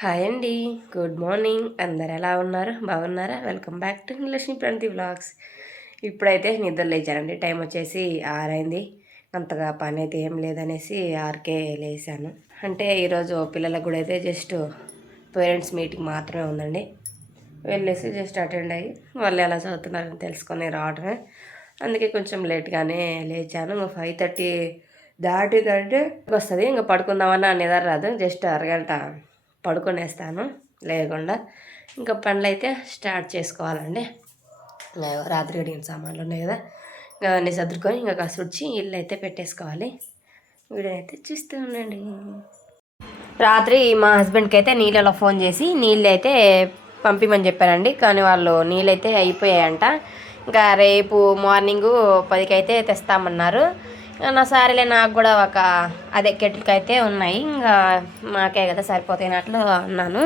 Hi అండి. Good morning అందరు ఎలా ఉన్నారు? బాగున్నారా? Welcome back to Lakshmi Pranathi vlogs ఇప్పుడైతే నిద్ర లేచానండి. టైం వచ్చేసి ఆరైంది. అంతగా పని అయితే ఏం లేదనేసి ఆర్కే లేచాను అంటే ఈరోజు పిల్లలకు కూడా అయితే జస్ట్ పేరెంట్స్ మీటింగ్ మాత్రమే ఉందండి. వెళ్ళేసి జస్ట్ అటెండ్ అయ్యి వాళ్ళు ఎలా చదువుతున్నారని తెలుసుకొని రావడమే. అందుకే కొంచెం లేట్గానే లేచాను. ఫైవ్ థర్టీ దాటిదంటే వస్తుంది. ఇంకా పడుకుందామన్నా నిద్ర రాదు. జస్ట్ అరగంట పడుకునేస్తాను లేకుండా ఇంకా పనులు అయితే స్టార్ట్ చేసుకోవాలండి. రాత్రి గడిగిన సామాన్లు ఉన్నాయి కదా ఇంకా అవన్నీ సర్దుకొని ఇంకా కసుడ్చి ఇల్లు అయితే పెట్టేసుకోవాలి. వీడియో అయితే చూస్తూ ఉండండి. రాత్రి మా హస్బెండ్కి అయితే నీళ్ళలో ఫోన్ చేసి నీళ్ళు అయితే పంపిమని చెప్పానండి కానీ వాళ్ళు నీళ్ళైతే అయిపోయాయంట. ఇంకా రేపు మార్నింగు పదికి అయితే తెస్తామన్నారు. నా సారీలే నాకు కూడా ఒక అదే కెటిల్కి అయితే ఉన్నాయి. ఇంకా మాకే కదా సరిపోతాయినట్లు అన్నాను.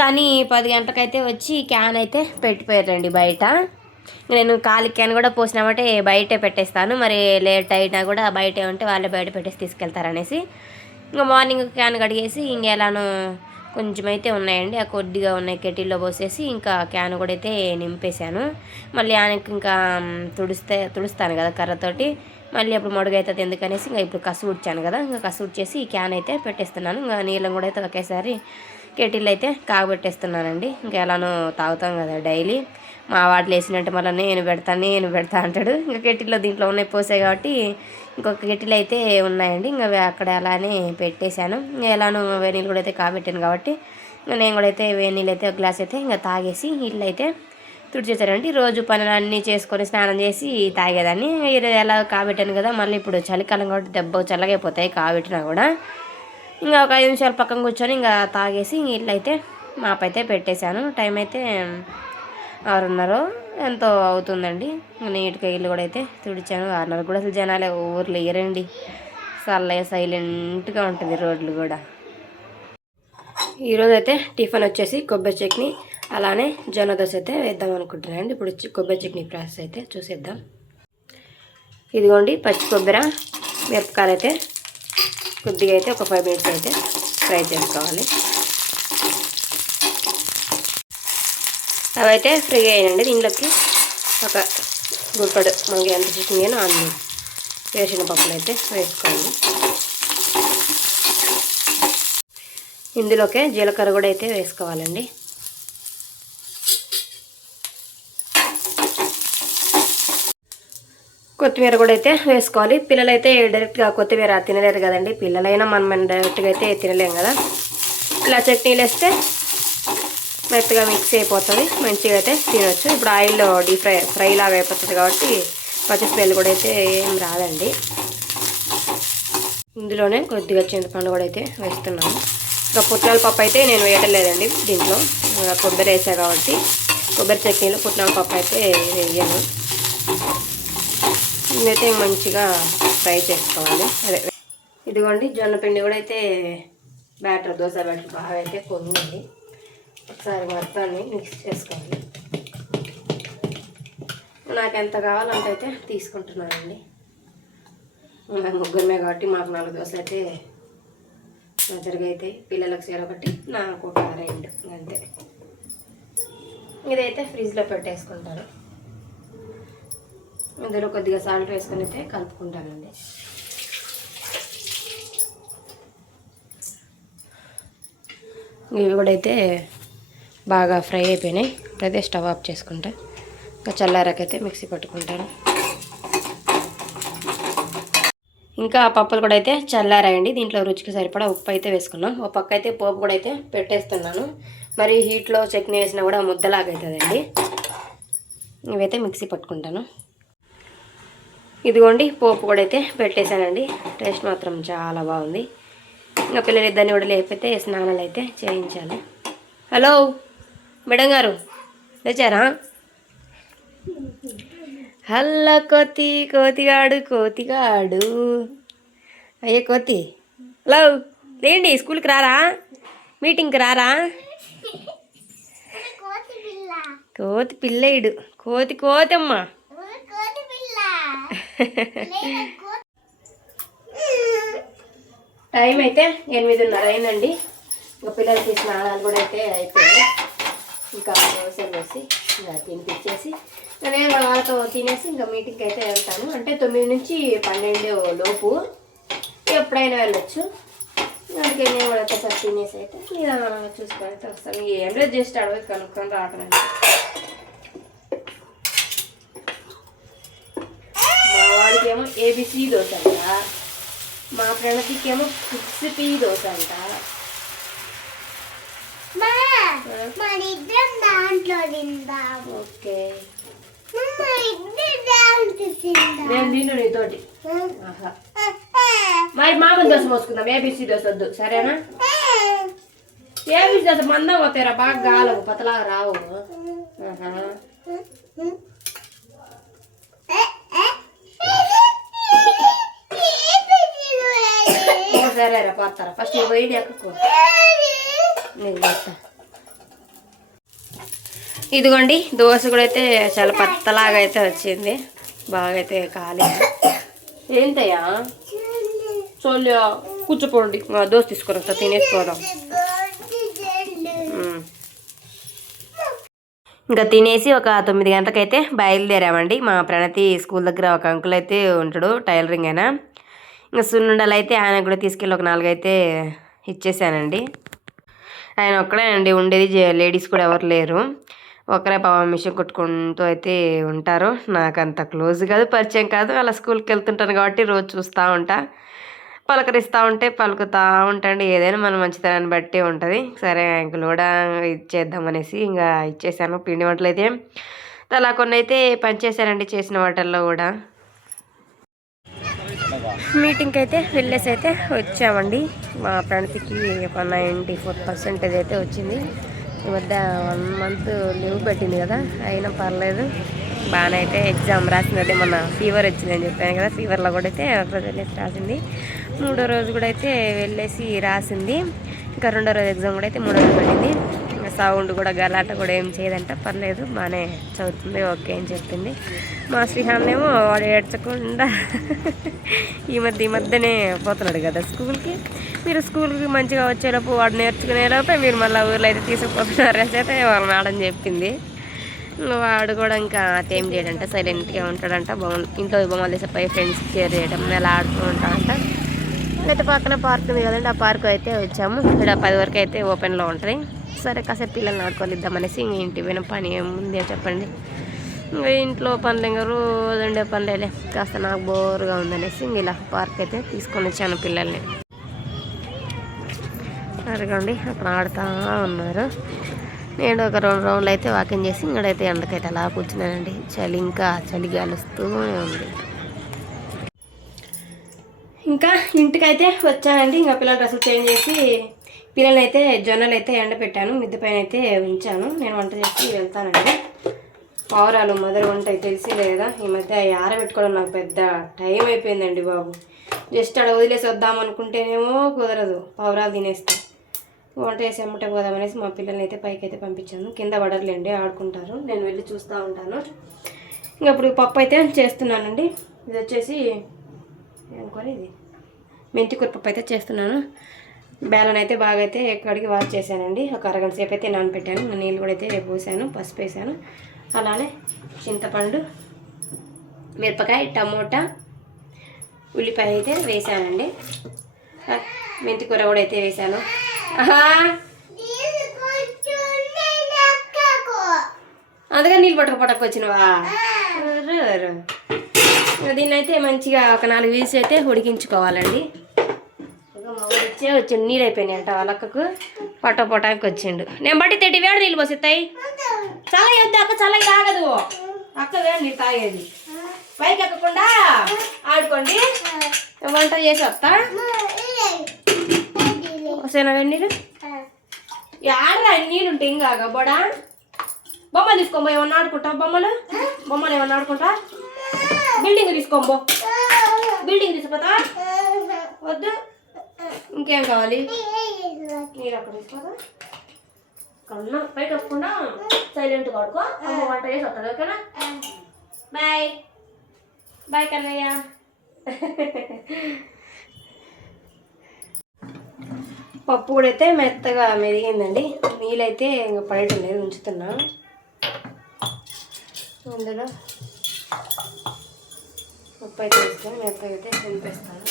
కానీ పది గంటలకైతే వచ్చి క్యాన్ అయితే పెట్టిపోయారండి బయట. నేను కాలి క్యాన్ కూడా పోసినామంటే బయటే పెట్టేస్తాను. మరి లేట్ అయినా కూడా బయటే ఉంటే వాళ్ళే బయట పెట్టేసి తీసుకెళ్తారనేసి. ఇంకా మార్నింగ్ క్యాన్ కడిగేసి ఇంకెలానో కొంచెం అయితే ఉన్నాయండి. ఆ కొద్దిగా ఉన్నాయి కెటిల్లో పోసేసి ఇంకా క్యాన్ కూడా అయితే నింపేశాను. మళ్ళీ ఆయనకి ఇంకా తుడిస్తే తుడుస్తాను కదా కర్రతోటి. మళ్ళీ అప్పుడు మొడుగు అవుతుంది ఎందుకనేసి ఇంకా ఇప్పుడు కసు ఉడ్చాను కదా ఇంకా కసు ఉడ్చేసి ఈ క్యాన్ అయితే పెట్టేస్తున్నాను. ఇంకా నీళ్ళం కూడా అయితే ఒకేసారి కెటిల్ అయితే కాగబెట్టేస్తున్నానండి. ఇంకా ఎలానో తాగుతాం కదా డైలీ. మా వాటిలో వేసినట్టు మళ్ళీ నేను పెడతాను నేను పెడతా అంటాడు. ఇంకా కెటిల్లో దీంట్లో ఉన్నాయి పోసాయి కాబట్టి ఇంకొక కెటిల్ అయితే ఉన్నాయండి. ఇంకా అక్కడ అలానే పెట్టేశాను. ఇంకా ఎలానో వేనీళ్ళు కూడా అయితే కాబెట్టాను కాబట్టి ఇంకా నేను కూడా అయితే వేనీళ్ళు అయితే ఒక గ్లాస్ అయితే ఇంకా తాగేసి ఇల్లు అయితే తుడిచేసారండి రోజు పనులన్నీ చేసుకొని స్నానం చేసి తాగేదాన్ని. ఎలా కాబెట్టాను కదా మళ్ళీ ఇప్పుడు చలికాలం కాబట్టి దెబ్బ చల్లగైపోతాయి కాబెట్టినా కూడా. ఇంకా ఒక ఐదు నిమిషాలు పక్కన కూర్చొని ఇంకా తాగేసి ఇల్లు అయితే మాపైతే పెట్టేశాను. టైం అయితే ఆరున్నర ఎంతో అవుతుందండి. నీట్గా ఇల్లు కూడా అయితే తుడిచాను. ఆరున్నర కూడా అసలు జనాలే ఊర్లో ఇయరండి చల్లగా సైలెంట్గా ఉంటుంది రోడ్లు కూడా. ఈరోజు అయితే టిఫిన్ వచ్చేసి కొబ్బరి చట్నీ అలానే జొన్న దోశ అయితే వేద్దాం అనుకుంటున్నానండి ఇప్పుడు కొబ్బరి చట్నీ ప్రాసెస్ అయితే చూసేద్దాం. ఇదిగోండి పచ్చి కొబ్బరి మిరపకాయలు అయితే కొద్దిగా అయితే ఒక ఫైవ్ మినిట్స్ అయితే ఫ్రై చేసుకోవాలి. అవైతే ఫ్రై అయ్యాయండి దీంట్లోకి ఒక గుడ్పడు మనకి ఎంత చికెన్ అన్ని వేసిన పప్పులు అయితే వేసుకోవాలి. ఇందులోకే జీలకర్ర కూడా అయితే వేసుకోవాలండి. కొత్తిమీర కూడా అయితే వేసుకోవాలి. పిల్లలైతే డైరెక్ట్గా కొత్తిమీర తినలేరు కదండి. పిల్లలైనా మనం డైరెక్ట్గా అయితే తినలేం కదా. ఇలా చట్నీలు వేస్తే మెత్తగా మిక్స్ అయిపోతుంది. మంచిగా అయితే తినొచ్చు. ఇప్పుడు ఆయిల్లో డీప్ ఫ్రై ఫ్రై లాగా అయిపోతుంది కాబట్టి పచ్చి స్మెల్ కూడా అయితే ఏం రాదండి. ఇందులోనే కొద్దిగా చింతపండు కూడా అయితే వేస్తున్నాను. ఇంకా పుట్నాల పప్పు అయితే నేను వేయటలేదండి దీంట్లో. కొబ్బరి వేసా కాబట్టి కొబ్బరి చట్నీలో పుట్నాల పప్పు అయితే వేయను. ఇదైతే మంచిగా ఫ్రై చేసుకోవాలి. అదే. ఇదిగోండి జొన్న పిండి కూడా అయితే బ్యాటర్ దోశ బ్యాటర్ బాగా అయితే పొంగింది. ఒకసారి మొత్తాన్ని మిక్స్ చేసుకోవాలి నాకు ఎంత కావాలంటే అయితే తీసుకుంటున్నానండి. ముగ్గురమే కాబట్టి మాకు నాలుగు దోశలు అయితే మెజర్గా అయితే పిల్లలకు చీర ఒకటి నాకు ఒక రెండు అంతే. ఇదైతే ఫ్రిడ్జ్లో పెట్టేసుకుంటాను. ఇందులో కొద్దిగా సాల్ట్ వేసుకొని అయితే కలుపుకుంటానండి. ఇవి కూడా అయితే బాగా ఫ్రై అయిపోయినాయి. ఇప్పుడైతే స్టవ్ ఆఫ్ చేసుకుంటా. ఇంకా చల్లారకైతే మిక్సీ పట్టుకుంటాను. ఇంకా పప్పులు కూడా అయితే చల్లారాయండి. దీంట్లో రుచికి సరిపడా ఉప్పు అయితే వేసుకున్నాం. ఒక పక్క అయితే పోపు కూడా అయితే పెట్టేస్తున్నాను. మరి హీట్లో చట్నీ వేసినా కూడా ముద్దలాగా అవుతుందండి ఇవైతే మిక్సీ పట్టుకుంటాను. ఇదిగోండి పోపు కూడా అయితే పెట్టేశానండి. టేస్ట్ మాత్రం చాలా బాగుంది. ఇంకా పిల్లలు ఇద్దరిని కూడా లేకపోతే స్నానాలు అయితే చేయించాలి. హలో మేడం గారు లేచారా? హల్ల కోతి కోతిగాడు కోతిగాడు. అయ్యే కోతి. హలో లేండి స్కూల్కి రారా? మీటింగ్కి రారా? కోతి పిల్లేడు కోతి కోతమ్మ. టైం అయితే ఎనిమిదిన్నర అయిందండి. ఇంకా పిల్లలకి స్నానాలు కూడా అయితే అయిపోయాయి. ఇంకా దోశలు వేసి ఇంకా తినిపించేసి నేను వాళ్ళతో తినేసి ఇంకా మీటింగ్కి అయితే వెళ్తాను. అంటే తొమ్మిది నుంచి పన్నెండు లోపు ఎప్పుడైనా వెళ్ళొచ్చు. అందుకే నేను కూడా ఒకసారి తినేసి అయితే నిదానంగా చూసుకొని అయితే వస్తాను ఏం లేదు జస్ట్ అడవి కనుక్కొని రావడం అంతే. మా వాడికేమో ఏబిసి దోశ అంట మా ప్రణతికేమో ఫిక్స్ పీ దోశ అంట ఓకే. నేను నీతోటి. మరి మామూలు దోశ మోసుకుందాం ఏబిసి దోశ వద్దు సరేనా? ఏబిసి దోశ మందం పోతాయిరా బాగా గాలవు పతలాగా రావు. సరేరా పోతారా? ఫస్ట్ నువ్వు పోయి ఎక్కువ నేను పోతా ఇదిగోండి దోశ కూడా అయితే చాలా పత్తలాగా అయితే వచ్చింది. బాగా అయితే కాలి. ఏంటయ్యా? చోల్యా కూర్చోపోండి. దోశ తీసుకొని వస్తా తినేసుకోదాం ఉమ్. ఇంకా తినేసి ఒక తొమ్మిది గంటలకైతే బయలుదేరామండి. మా ప్రణతి స్కూల్ దగ్గర ఒక అంకుల్ అయితే ఉంటాడు టైలరింగ్ అయినా. ఇంకా సున్నుండలు అయితే ఆయన కూడా తీసుకెళ్ళి ఒక నాలుగైతే ఇచ్చేసానండి. ఆయన ఒక్కడే అండి ఉండేది లేడీస్ కూడా ఎవరు లేరు. ఒకరే పాపం మిషన్ కొట్టుకుంటూ అయితే ఉంటారు. నాకు అంత క్లోజ్ కాదు పరిచయం కాదు. అలా స్కూల్కి వెళ్తుంటాను కాబట్టి రోజు చూస్తూ ఉంటా. పలకరిస్తూ ఉంటే పలుకుతూ ఉంటాండి. ఏదైనా మన మంచితనాన్ని బట్టి ఉంటుంది. సరే అంకుల్ కూడా ఇచ్చేద్దామనేసి ఇంకా ఇచ్చేసాను. పిండి వంటలు అయితే అలా కొన్ని అయితే పనిచేశానండి చేసిన వాటల్లో కూడా. మీటింగ్కి అయితే వెళ్ళేసి అయితే వచ్చామండి. మా ఫ్రెండ్స్కి ఒక నైంటీ ఫోర్ పర్సెంటేజ్ అయితే వచ్చింది. ఈ మధ్య వన్ మంత్ లీవ్ పెట్టింది కదా అయినా పర్లేదు. బాగానే అయితే ఎగ్జామ్ రాసింది అదే మొన్న ఫీవర్ వచ్చిందని చెప్పాను కదా ఫీవర్లో కూడా అయితే వెళ్ళేసి రాసింది. మూడో రోజు కూడా అయితే వెళ్ళేసి రాసింది. ఇంకా రెండో రోజు ఎగ్జామ్ కూడా అయితే మూడో రోజు పెట్టింది. సౌండ్ కూడా గలాట కూడా ఏం చేయదంట. పర్లేదు బాగానే చదువుతుంది ఓకే అని చెప్పింది. మా శ్రీహాన్నేమో వాడు ఏడ్చకుండా ఈ మధ్య ఈ మధ్యనే పోతున్నాడు కదా స్కూల్కి. మీరు స్కూల్కి మంచిగా వచ్చేలోపు వాడు నేర్చుకునేలోపే మీరు మళ్ళీ ఊర్లో అయితే తీసుకుపోతున్నారని అనేసి అయితే వాళ్ళ మేడం చెప్పింది. వాడు కూడా ఇంకా అతేం చేయడంట సైలెంట్గా ఉంటాడంట బాగుంది ఇంట్లో బొమ్మలు తీసే పై ఫ్రెండ్స్కి షేర్ చేయడం ఎలా ఆడుతూ ఉంటాడంట. అయితే పక్కన పార్క్ ఉంది కదండి ఆ పార్క్ అయితే వచ్చాము. ఇక్కడ పది వరకు అయితే ఓపెన్లో ఉంటుంది. సరే కాసేపు పిల్లల్ని ఆడుకోలేద్దాం అనేసి ఇంక ఇంటి పోయిన. పని ఏముంది చెప్పండి. ఇంకా ఇంట్లో పనులు ఇంకా రోజు ఉండే పనులేలే. కాస్త నాకు బోర్గా ఉందనేసి ఇంక ఇలా పార్క్ అయితే తీసుకొని వచ్చాను పిల్లల్ని. అరగండి అక్కడ ఆడుతూ ఉన్నారు. నేను ఒక రెండు రౌండ్లు అయితే వాకింగ్ చేసి ఇంకడైతే ఎండకైతే అలా కూర్చున్నానండి. చలి ఇంకా చలి గాలుస్తూనే ఉంది. ఇంకా ఇంటికైతే వచ్చానండి. ఇంకా పిల్లల డ్రెస్సులు చేంజ్ చేసి పిల్లలైతే జొన్నలు అయితే ఎండపెట్టాను మిద్దె పైన అయితే ఉంచాను. నేను వంట చేసి వెళ్తానండి. పావురాలు మొదలు వంట తెలిసిందే లేదా? ఈ మధ్య ఆరబెట్టుకోవడం నాకు పెద్ద టైం అయిపోయిందండి బాబు. జస్ట్ అక్కడ వదిలేసి వద్దాం అనుకుంటేనేమో కుదరదు. పావురాలు తినేస్తాయి వంట చేసి అమ్మటే పోదామనేసి మా పిల్లల్ని అయితే పైకి అయితే పంపించాను. కింద పడర్లేండి ఆడుకుంటారు. నేను వెళ్ళి చూస్తూ ఉంటాను. ఇంకా ఇప్పుడు పప్పు అయితే చేస్తున్నానండి. ఇది వచ్చేసి ఏం కూర ఇది? మెంతికూర పప్పు అయితే చేస్తున్నాను. బేలన్ అయితే బాగా అయితే కడిగి వాష్ చేశానండి. ఒక అరగంట సేపు అయితే నానబెట్టాను. నీళ్ళు కూడా అయితే పోసాను పసుపు వేసాను. అలానే చింతపండు మిరపకాయ టమోటా ఉల్లిపాయ అయితే వేసానండి. మెంతి కూర కూడా అయితే వేసాను. అందుకని నీళ్ళు పట్టక పట్టకొచ్చినవా? దీన్ని అయితే మంచిగా ఒక నాలుగు వీల్స్ అయితే ఉడికించుకోవాలండి. వచ్చే వచ్చిండు నీళ్ళు అయిపోయినాయి అంట వాళ్ళ అక్కకు. పట్ట పొటానికి వచ్చిండు. నేను బట్టి తెట్టి వేడి నీళ్ళు పోసిస్తాయి చల్ల వద్దు అక్క చల్లగా తాగదు అక్క వేడి నీళ్ళు తాగేది. పైకి ఎక్కకుండా ఆడుకోండి. వంట చేసి వస్తా? వస్తేనా నీళ్ళు. ఆడరా నీళ్ళు ఉంటాయి ఇంకా బొడా బొమ్మలు తీసుకోబో ఏమన్నా ఆడుకుంటా? బొమ్మలు? బొమ్మలు ఏమన్నా ఆడుకుంటా? బిల్డింగ్ తీసుకోబో బిల్డింగ్ తీసుకుపోతా? వద్దు. ఇంకేం కావాలి? నీరు అక్కడ కన్నా పైకి కప్పకుండా సైలెంట్గా ఆడుకో అమ్మ వంట చేసి వస్తుంది ఓకేనా? బాయ్. బాయ్ కన్నయ్య. పప్పు కూడా అయితే మెత్తగా మెదిగిందండి నీళ్ళైతే ఇంకా పడటం లేదు ఉంచుతున్నా. అందులో పప్పు అయితే వేసుకొని మెత్తగా అయితే తినిపిస్తాను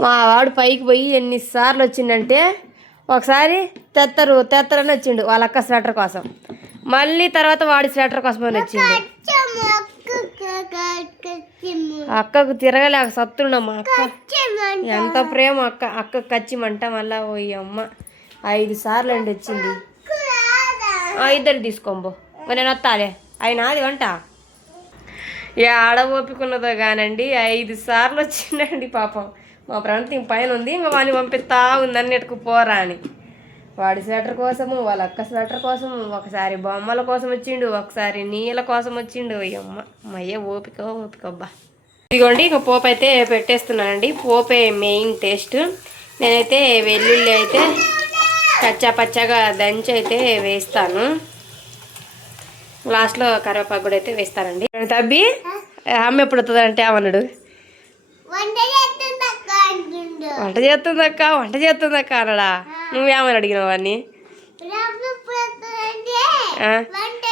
మా వాడు పైకి పోయి ఎన్నిసార్లు వచ్చిండంటే ఒకసారి తెత్తరు తెత్తరని వచ్చిండు వాళ్ళ అక్క స్వెటర్ కోసం. మళ్ళీ తర్వాత వాడి స్వెటర్ కోసం అని వచ్చిండు. అక్కకు తిరగలేక సత్తుండమ్మా అక్క. ఎంత ప్రేమ అక్క అక్క కచ్చిమంట మళ్ళా పోయి అమ్మ. ఐదు సార్లు అండి వచ్చింది. ఆ, ఇద్దరు తీసుకోంబో. నేను వస్తాలే. ఆయన అది వంట? ఏ ఆడ ఓపికన్నదో కానండి ఐదు సార్లు వచ్చిందండి పాపం. మా ప్రాంతం పైన ఉంది ఇంకా వాడిని పంపిస్తా ఉంది అన్నిటికి పోరా అని. వాడి స్వెటర్ కోసము వాళ్ళ అక్క స్వెటర్ కోసము ఒకసారి బొమ్మల కోసం వచ్చిండు ఒకసారి నీళ్ళ కోసం వచ్చిండు. అయ్యమ్మ అమ్మయ్య ఓపిక ఓపిక అబ్బా. ఇదిగోండి ఇక పోపు అయితే పెట్టేస్తున్నానండి. పోపే మెయిన్ టేస్ట్. నేనైతే వెల్లుల్లి అయితే పచ్చా పచ్చగా దంచి అయితే వేస్తాను. లాస్ట్లో కరివేపాకు కూడా అయితే వేస్తానండి. తబ్బి అమ్మ ఎప్పుడు వస్తుంది అంటే వంట చేస్తుంది అక్క అంటుండు వంట చేస్తుందక్క వంట చేస్తుందక్క అన్నాడా నువ్వేమని అడిగినావు అని రవ్వ ఎప్పుడు వస్తుందంటే ఆ, వంట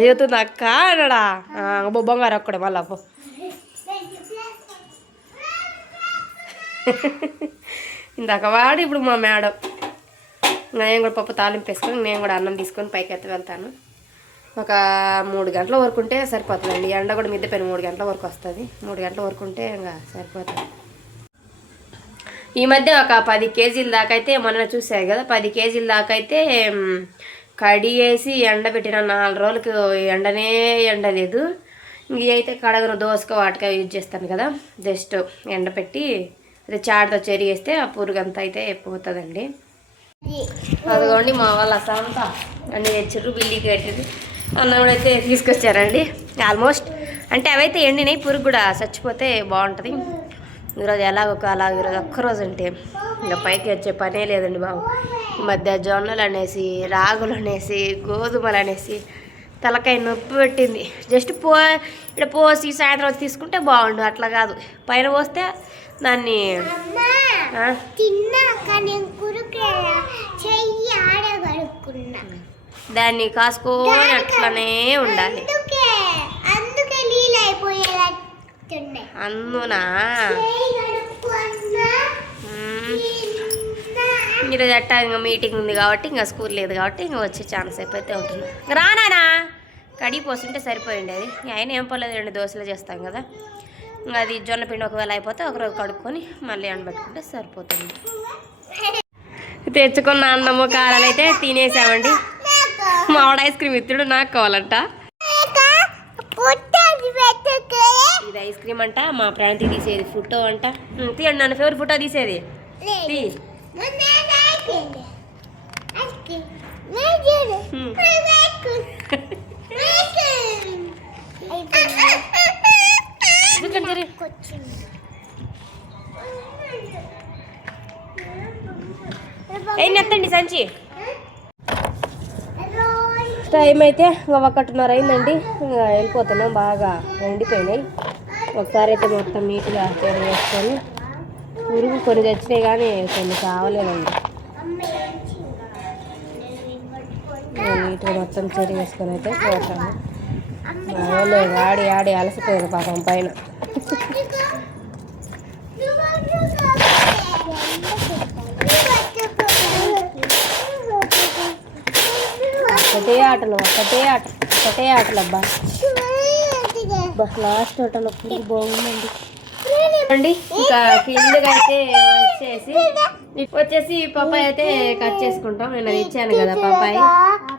చేస్తుంది అక్క ఆ, అబ్బో బంగారు ఒక్కడే మళ్ళా అబ్బో ఇందాక వాడు ఇప్పుడు మా మేడం. నేను కూడా పప్పు తాలింపు వేసుకొని నేను కూడా అన్నం తీసుకొని పైకి ఎత్తి వెళ్తాను. ఒక మూడు గంటల వరకు ఉంటే సరిపోతుందండి. ఎండ కూడా మిద్దె పైన మూడు గంటల వరకు వస్తుంది. మూడు గంటల వరకు ఉంటే ఇంకా సరిపోతుంది. ఈ మధ్య ఒక పది కేజీల దాకా అయితే మొన్న చూసారు కదా పది కేజీల దాకా అయితే కడిగేసి ఎండబెట్టిన నాలుగు రోజులకు ఎండనే ఎండలేదు. లేదు ఇవి అయితే కడగను దోసక వాటిగా యూజ్ చేస్తాను కదా జస్ట్ ఎండపెట్టి అదే చాటుతో చెరిగేస్తే ఆ పురుగంతా అయితే పోతుందండి. అదిగోండి మా వాళ్ళ అసంతా అన్ని తెచ్చారు బిల్లికి కట్టింది అన్న కూడా అయితే తీసుకొచ్చారండి ఆల్మోస్ట్. అంటే అవైతే ఎండినాయి పురుగు కూడా చచ్చిపోతే బాగుంటుంది. ఈరోజు ఎలాగొక అలా ఈరోజు ఒక్కరోజు అంటే ఇంకా పైకి వచ్చే పనే లేదండి బాబు. ఈ మధ్య జొన్నలు అనేసి రాగులు అనేసి గోధుమలు అనేసి తలకాయ నొప్పి పెట్టింది. జస్ట్ పో ఇక్కడ పోసి సాయంత్రం వచ్చి తీసుకుంటే బాగుండు అట్లా కాదు. పైన పోస్తే దాన్ని దాన్ని కాసుకొని అట్లనే ఉండాలి అందుకే అందుకే నీళ్ళు అయిపోయేలాగున్నాయి అందునా. ఈరోజు అట్ట ఇంకా మీటింగ్ ఉంది కాబట్టి ఇంకా స్కూల్ లేదు కాబట్టి ఇంకా వచ్చే ఛాన్స్ అయిపోతే ఉంటుంది. రానా కడిగి పోస్తుంటే సరిపోయింది అది. ఆయన ఏం పర్లేదు రెండు దోశలు చేస్తాం కదా. ఇంకా అది జొన్న పిండి ఒకవేళ అయిపోతే ఒకరోజు కడుక్కొని మళ్ళీ ఎండబెట్టుకుంటే సరిపోతుంది. తెచ్చుకున్న అన్నము కారాలు అయితే తినేసామండి. మామిడ ఐస్ క్రీమ్ ఇత్తుడు నాకు కావాలంట పుట్టది పెట్టుకే ఇది ఐస్ క్రీమ్ అంట మా ప్రాంతి తీసేది ఫోటో అంట. తీయండి నన్ను ఫేవరెట్ ఫోటో తీసేది. ఎత్తండి సంచి. టైం అయితే ఒకటిన్నర అయిందండి. ఇంకా వెళ్ళిపోతున్నాం బాగా ఎండిపోయినాయి. ఒకసారి అయితే మొత్తం నీట్గా తేడ వేసుకొని పురుగు కొన్ని తెచ్చినాయి కానీ కొన్ని కావలేదండి. నీట్గా మొత్తం చెరి వేసుకొని అయితే పోతాము మా వాళ్ళు ఆడి ఆడి అలసిపోయారు పాపం పైన. ఒకటే ఆటలు ఒకటే ఆట ఒకటే ఆటలు అబ్బా లాస్ట్ పురుగు బాగుందండి. అండి ఇంకా కిందకి అయితే వచ్చేసి వచ్చేసి పప్పాయి అయితే కట్ చేసుకుంటాం. నేను అది ఇచ్చాను కదా పప్పాయి.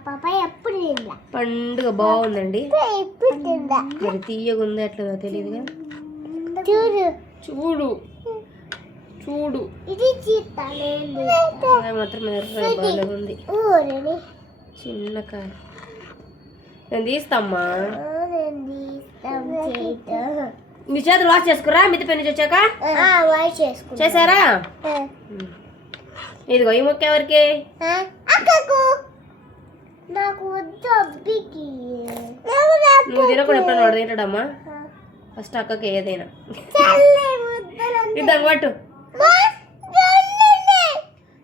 పాపాయి ఎప్పుడు తిందా? పండుగ బాగుందండి. మరి తీయగా ఉంది తెలియదుగా చూడు. చూడు. చూడు. ఇది మాత్రం ఎర్ర బాగా ఉంది. ఊరిని చిన్న కాయ. నేను తీస్తామ్మా. మీ చేతులు వాష్ చేసుకురా? మిద్ది పని వచ్చాక? చేసుకుంటా చేశారా. ఇదిగో ఈ మొక్క ఎవరికి? ఆ అక్కకు. నాకు వద్దు అబ్బికి. నువ్వు తినకుండా ఎప్పుడైనా వాడు తింటాడమ్మా? ఫస్ట్ అక్కకి ఏదైనా. ఇద్దాం పట్టు.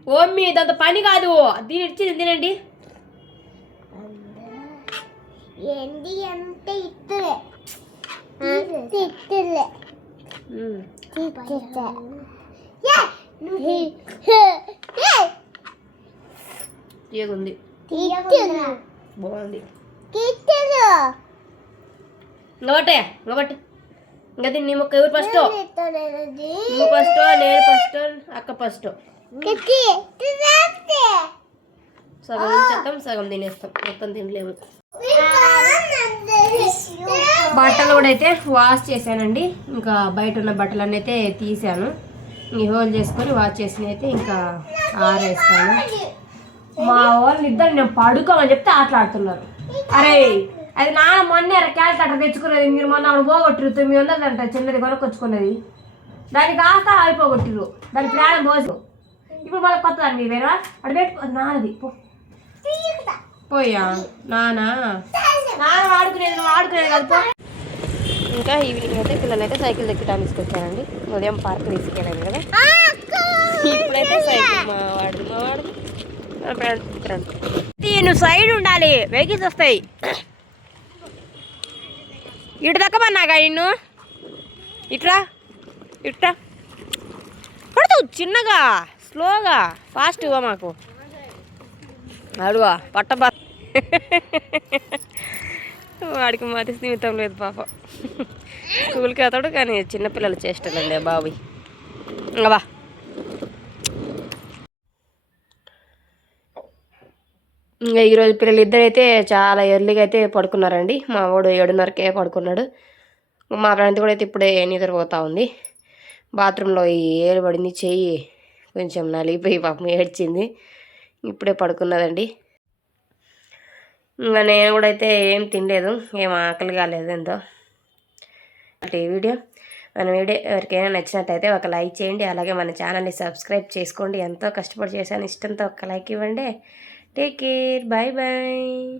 ఓమ్మి ఇదంత పని కాదు. దీని ఇచ్చి తినండి. ఏంటి ఇత్తలే మ్మ్. తీయగుంది బాగుంది ఇంకబట్టే ఇంకబట్టు ఇంకా దీన్ని నీ మొక్క ఎవరు ఫస్ట్? నువ్వు ఫస్ట్ నేను ఫస్ట్ అక్క ఫస్ట్. సగం తినేస్తాం సగం తినేస్తాం. మొత్తం తినలేము. బట్టలు కూడా అయితే వాష్ చేశానండి. ఇంకా బయట ఉన్న బట్టలన్నీ అయితే తీసాను ఈ హోల్ చేసుకొని వాష్ చేసిన అయితే ఇంకా ఆరేస్తాను. మా వాళ్ళు ఇద్దరు నేను పడుకోమని చెప్తే ఆటలాడుతున్నారు. అరే అది నా మొన్నే క్యాల్కులేటర్ తెచ్చుకున్నది. మీరు మొన్న ఆవిడ పోగొట్టిరు తొమ్మిది వందలు అంట చిన్నది కొనుక్కొచ్చుకున్నది. దానికి కాస్త ఆగిపోగొట్టిరు దాని ప్రాణం పోసు ఇప్పుడు మళ్ళీ కొత్త దాన్ని మీరు వేరా అక్కడ పెట్టుకో. నాన్నది పో. పోయా? నానా? నాన్న వాడుకునేది నువ్వు వాడుకునేది కదా పో. ఇంకా ఈవినింగ్ అయితే పిల్లలు అయితే సైకిల్ దక్కడానికి తీసుకొచ్చానండి ఉదయం పార్క్ తీసుకెళ్ళాను కదా. ఇప్పుడైతే సైకిల్ మా వాడు మా వాడు నా ఫ్రెండ్ ఫ్రెండ్. నువ్వు సైడ్ ఉండాలి. వెహికల్స్ వస్తాయి. ఇటు దక్కమన్నాగా నిన్ను? ఇట్రా ఇట్రా. పడతావు చిన్నగా స్లోగా ఫాస్ట్గా మాకు. అడుగా పట్టబా వాడికి మతి జీవితం లేదు పాప. స్కూల్కి అతడు కానీ చిన్నపిల్లలు చేష్టలండి బాబు ఇంకా ఇంకా ఈరోజు పిల్లలు ఇద్దరైతే చాలా ఎర్లీగా అయితే పడుకున్నారండి. మా వాడు ఏడున్నరకే పడుకున్నాడు. మా ఫ్రెండ్ కూడా అయితే ఇప్పుడే నిద్రపోతూ ఉంది. బాత్రూంలో ఏలు పడింది చెయ్యి కొంచెం నలిగిపోయి పాపం ఏడ్చింది. ఇప్పుడే పడుకున్నదండి. ఇంకా నేను కూడా అయితే ఏం తినలేదు. ఏం ఆకలి కాలేదు ఎంతో. అంటే ఈ వీడియో మన వీడియో ఎవరికైనా నచ్చినట్టయితే ఒక లైక్ చేయండి. అలాగే మన ఛానల్ని సబ్స్క్రైబ్ చేసుకోండి. ఎంతో కష్టపడి చేశాను. ఇష్టంతో ఒక లైక్ ఇవ్వండి. Take care. Bye bye.